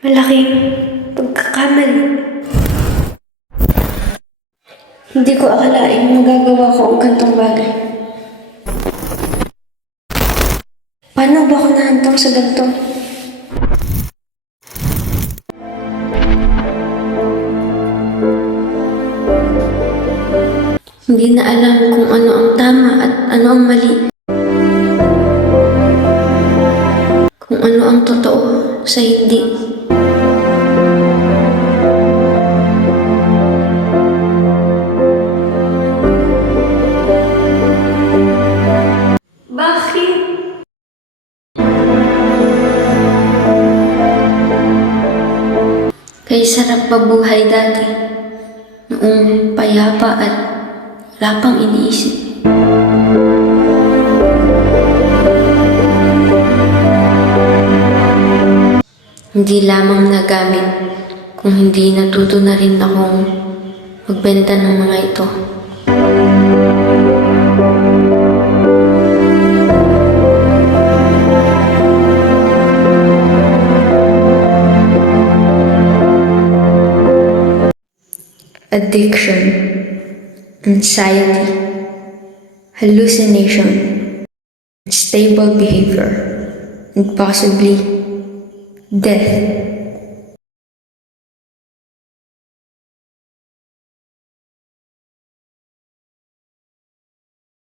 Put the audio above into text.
Malaking pagkakamali. Hindi ko akalaing magagawa ko ang gantong bagay. Paano ba ako nahantong sa ganito? Hindi na alam kung ano ang tama at ano ang mali. Kung ano ang totoo sa hindi. Bakit? Kay sarap mabuhay dati, noong payapa at wala pang iniisip. Hindi lamang nagamit, kung hindi natuto na rin akong magbenta ng mga ito. Addiction, anxiety, hallucination, unstable behavior, and possibly death.